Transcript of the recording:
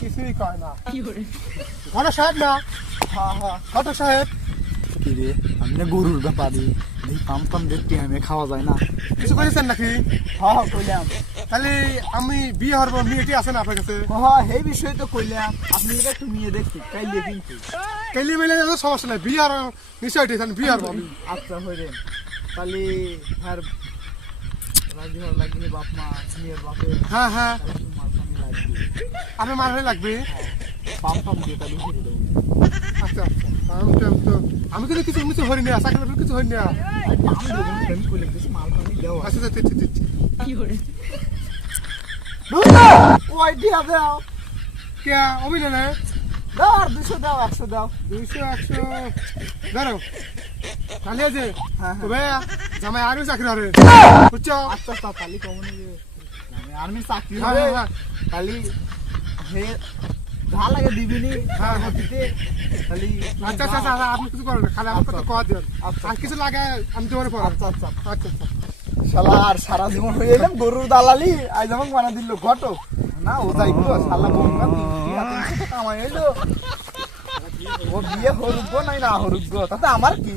কিছুই কয় না ঘটক সাহেব না? হ্যাঁ হ্যাঁ ঘটক সাহেব। কি রে আমি না গরুর ব্যাপারে এই পাম পাম দেখতে আমি খাওয়া যায় না। কিছু করেছেন নাকি? হ্যাঁ হ্যাঁ কইলাম। তাহলে আমি বিয়ে হরবো, মেয়েটি আছে না আপনার কাছে? হ্যাঁ এই বিষয়ে তো কইলাম আপনি একটু নিয়ে দেখতে কাইলে কিন্তু কেলি মিলে সমস্যা নাই, বিয়ে আর নিশ্চয়ই বিয়ে হরবো আমি। আচ্ছা হইলেন তাহলে আর রাজি হওয়ার লাগবে বাপ মা মেয়ের বাপে। হ্যাঁ হ্যাঁ মালপানি লাগবে আপনার মাথায় লাগবে। পাম পাম দিয়ে তাহলে ঘুরে দেবো। আচ্ছা আচ্ছা আমি কিন্তু কিছু কিছু হরি না, চাকরি কিছু হরি না। আমি দেখুন আমি কইলাম কিছু মালপানি দেওয়া আচ্ছা আচ্ছা ঠিক ঠিক। ওই দিয়া দাও কে অভিনয় না? দাও আর 200 দাও 100 দাও 200 100 ধরো তাহলে যে হ্যাঁ তবে জামাই আরো চাকরি হবে বুঝছো? আচ্ছা আচ্ছা তাহলে কমন মানে আর্মি চাকরি হ্যাঁ হবে হ্যাঁ তাহলে হে যা লাগে দিবিনি হ্যাঁ, হ্যাঁ দিতে তাহলে আচ্ছা আচ্ছা আচ্ছা আপনি কিছু করেন না, খালি আমার কথা কয়া দেন। আচ্ছা আর কিছু লাগে আমি তোমার পর। আচ্ছা আচ্ছা আচ্ছা আচ্ছা শালা আর সারা জীবন হয়ে এলাম গরুর দালালি আজ আমাক বানা দিল ঘটক না ও যাই গো শালা বঙ্গা তুই এত তো কামাই এলো ও বিয়ে হরুক গো নাই না হরুক গো তাতে আমার কি